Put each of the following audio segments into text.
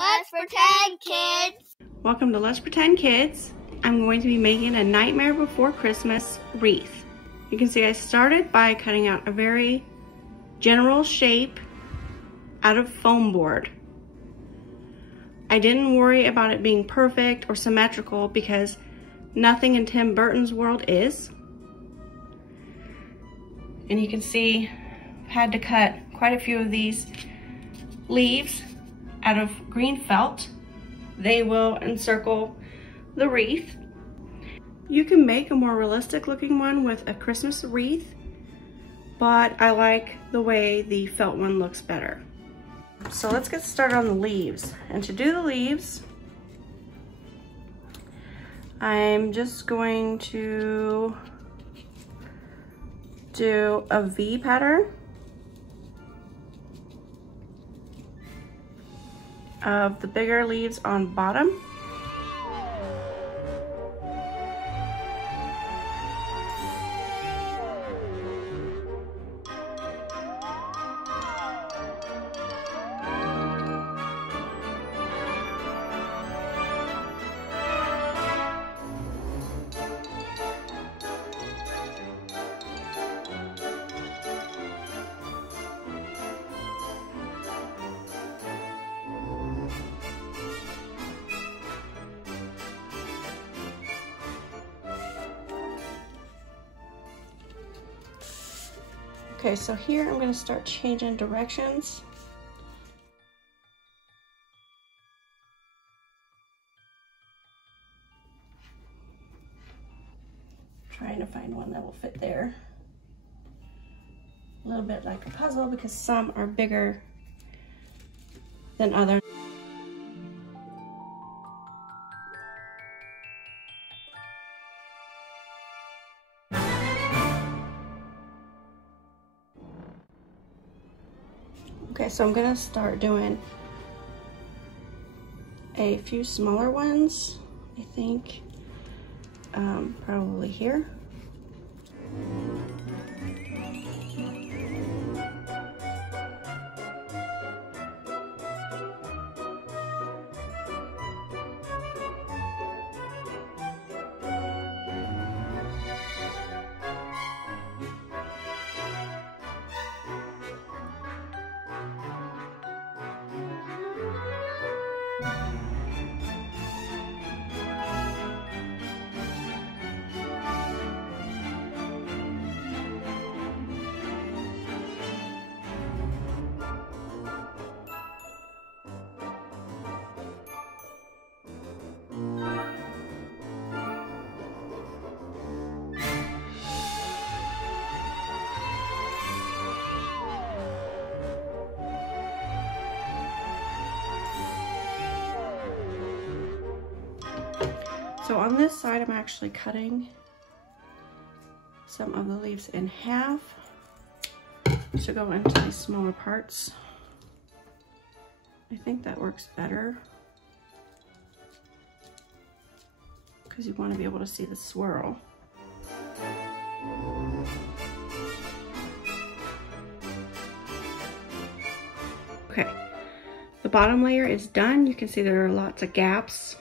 Let's pretend, kids! Welcome to Let's Pretend, Kids. I'm going to be making a Nightmare Before Christmas wreath. You can see I started by cutting out a very general shape out of foam board. I didn't worry about it being perfect or symmetrical because nothing in Tim Burton's world is. And you can see I've had to cut quite a few of these leaves out of green felt. They will encircle the wreath. You can make a more realistic looking one with a Christmas wreath, but I like the way the felt one looks better. So let's get started on the leaves. And to do the leaves, I'm just going to do a V pattern of the bigger leaves on bottom. Okay, so here I'm going to start changing directions. Trying to find one that will fit there. A little bit like a puzzle because some are bigger than others. Okay, so I'm gonna start doing a few smaller ones, I think, probably here. So on this side, I'm actually cutting some of the leaves in half to go into these smaller parts. I think that works better because you want to be able to see the swirl. Okay, the bottom layer is done. You can see there are lots of gaps.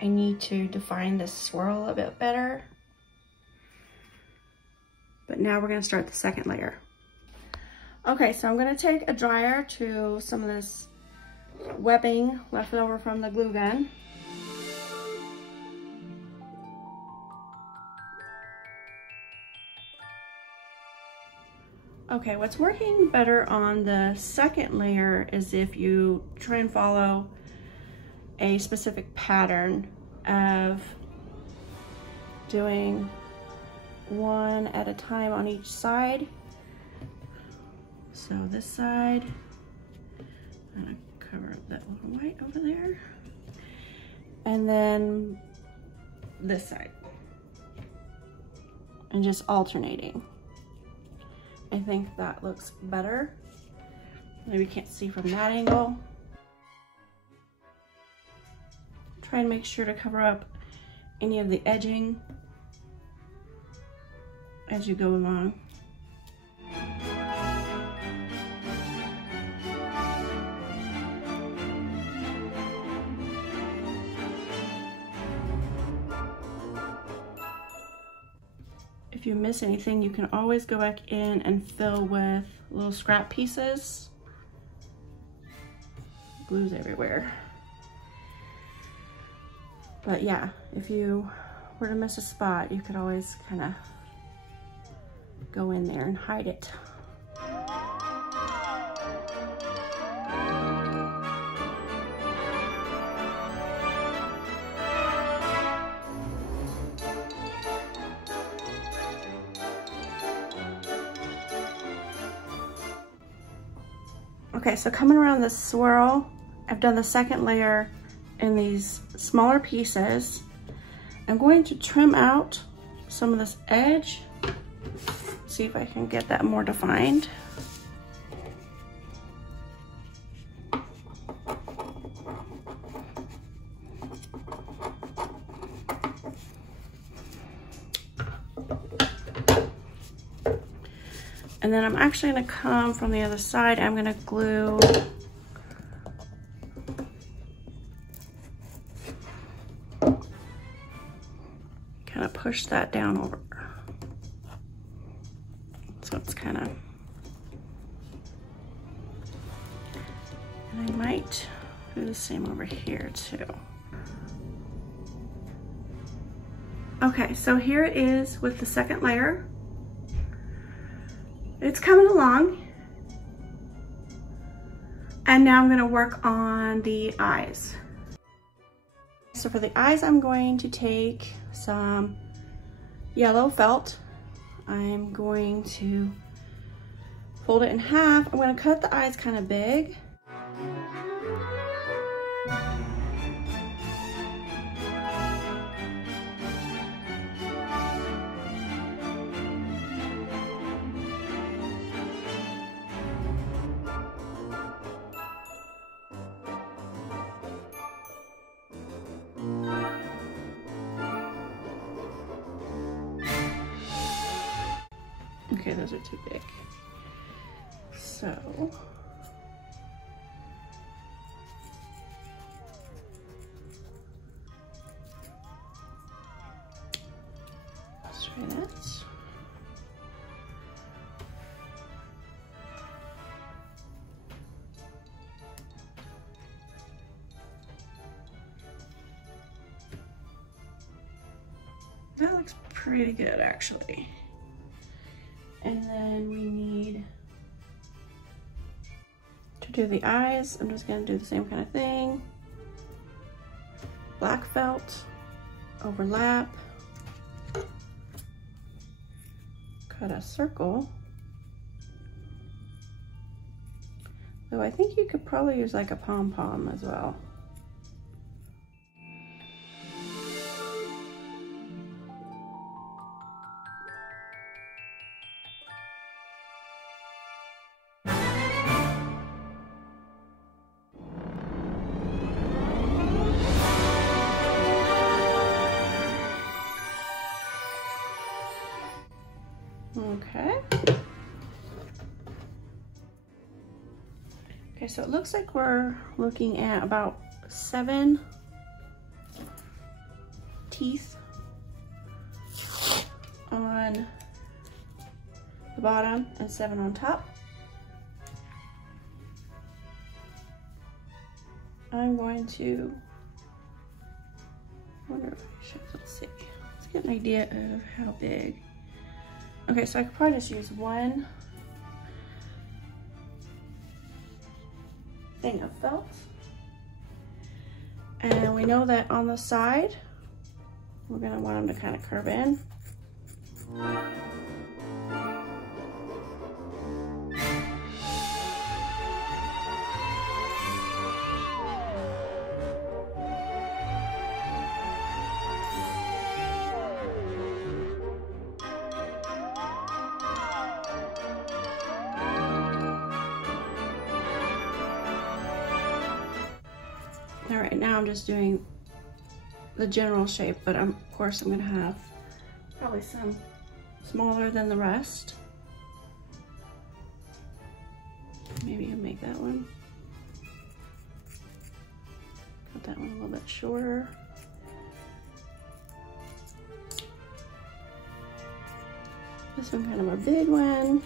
I need to define this swirl a bit better. But now we're gonna start the second layer. Okay, so I'm gonna take a dryer to some of this webbing left over from the glue gun. Okay, what's working better on the second layer is if you try and follow a specific pattern of doing one at a time on each side. So this side, I'm gonna cover up that little white over there. And then this side. And just alternating. I think that looks better. Maybe you can't see from that angle. Try and make sure to cover up any of the edging as you go along. if you miss anything, you can always go back in and fill with little scrap pieces. Glue's everywhere. But yeah, if you were to miss a spot, you could always kind of go in there and hide it. Okay, so coming around this swirl, I've done the second layer in these smaller pieces. I'm going to trim out some of this edge, see if I can get that more defined. And then I'm actually gonna come from the other side. I'm gonna glue kind of push that down over. So it's kind of, and I might do the same over here too. Okay, so here it is with the second layer. It's coming along. And now I'm gonna work on the eyes. So for the eyes, I'm going to take some yellow felt. I'm going to fold it in half. I'm gonna cut the eyes kind of big. Okay, those are too big. So, let's try that. That looks pretty good, actually. And then we need to do the eyes. I'm just gonna do the same kind of thing. Black felt, overlap, cut a circle. Though I think you could probably use like a pom-pom as well. Okay. Okay, so it looks like we're looking at about 7 teeth on the bottom and 7 on top. I'm going to, wonder if I should, let's see, let's get an idea of how big. Okay, so I could probably just use 1 thing of felt. And we know that on the side, we're gonna want them to kind of curve in. All right, now I'm just doing the general shape, but of course I'm gonna have probably some smaller than the rest. Maybe I'll make that one. Cut that one a little bit shorter. This one kind of a big one.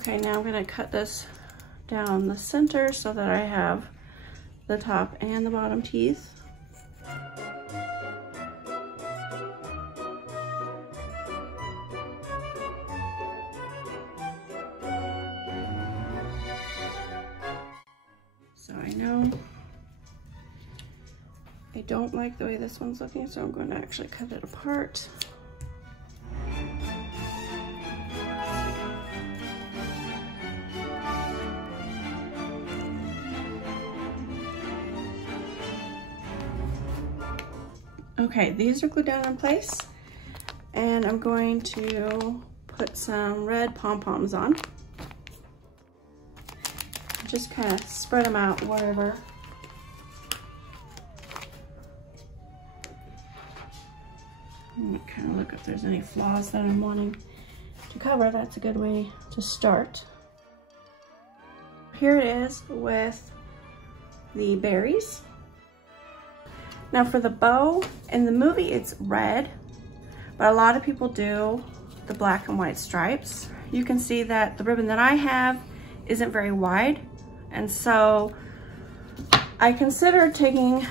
Okay, now I'm gonna cut this down the center so that I have the top and the bottom teeth. So I know I don't like the way this one's looking, so I'm going to actually cut it apart. Okay, these are glued down in place, and I'm going to put some red pom-poms on. Just kind of spread them out wherever. I'm gonna kind of look if there's any flaws that I'm wanting to cover. That's a good way to start. Here it is with the berries. Now for the bow, in the movie it's red, but a lot of people do the black and white stripes. You can see that the ribbon that I have isn't very wide, and so I considered taking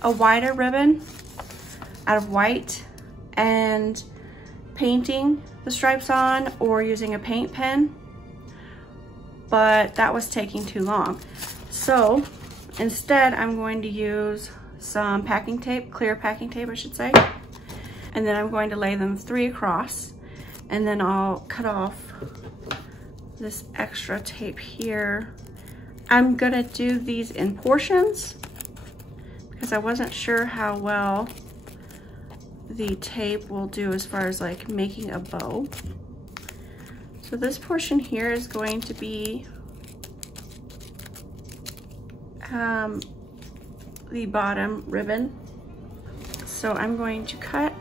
a wider ribbon out of white and painting the stripes on or using a paint pen, but that was taking too long. So instead I'm going to use some packing tape, clear packing tape I should say, and then I'm going to lay them 3 across, and then I'll cut off this extra tape here. I'm gonna do these in portions because I wasn't sure how well the tape will do as far as like making a bow. So this portion here is going to be the bottom ribbon. So I'm going to cut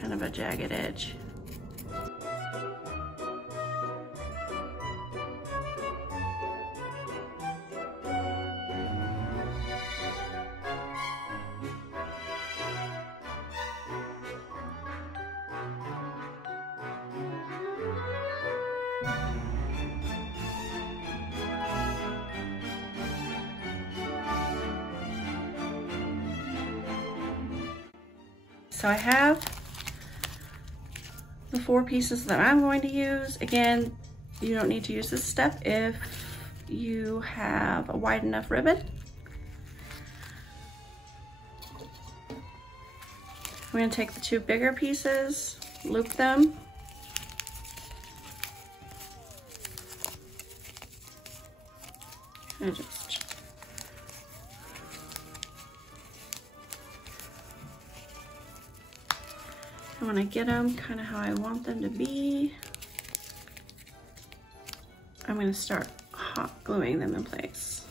kind of a jagged edge. So I have the 4 pieces that I'm going to use. Again, you don't need to use this step if you have a wide enough ribbon. I'm going to take the 2 bigger pieces, loop them, and just I want to get them kind of how I want them to be. I'm going to start hot gluing them in place.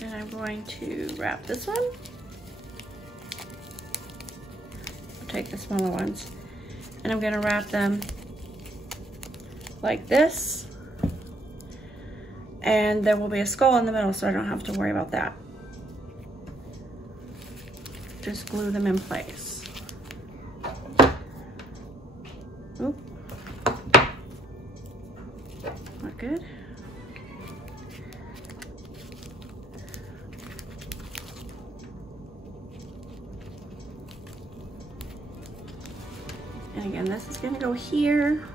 And I'm going to wrap this one. I'll take the smaller ones, and I'm going to wrap them like this. And there will be a skull in the middle, so I don't have to worry about that. Just glue them in place. Oop. Not good. And again, this is gonna go here.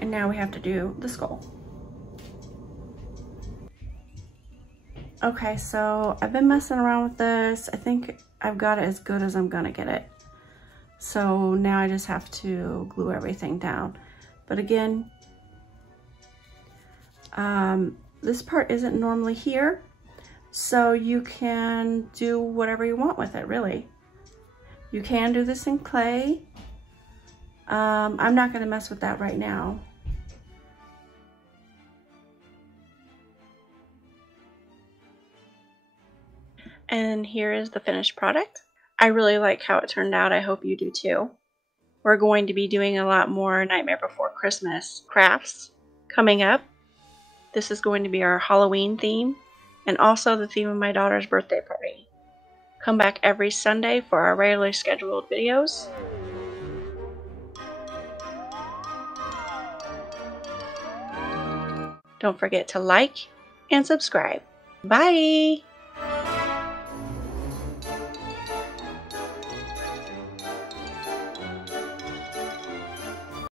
And now we have to do the skull. Okay, so I've been messing around with this. I think I've got it as good as I'm gonna get it. So now I just have to glue everything down. But again, this part isn't normally here, so you can do whatever you want with it, really. You can do this in clay. I'm not gonna mess with that right now. And here is the finished product. I really like how it turned out. I hope you do too. We're going to be doing a lot more Nightmare Before Christmas crafts coming up. This is going to be our Halloween theme and also the theme of my daughter's birthday party. Come back every Sunday for our regularly scheduled videos. Don't forget to like and subscribe. Bye!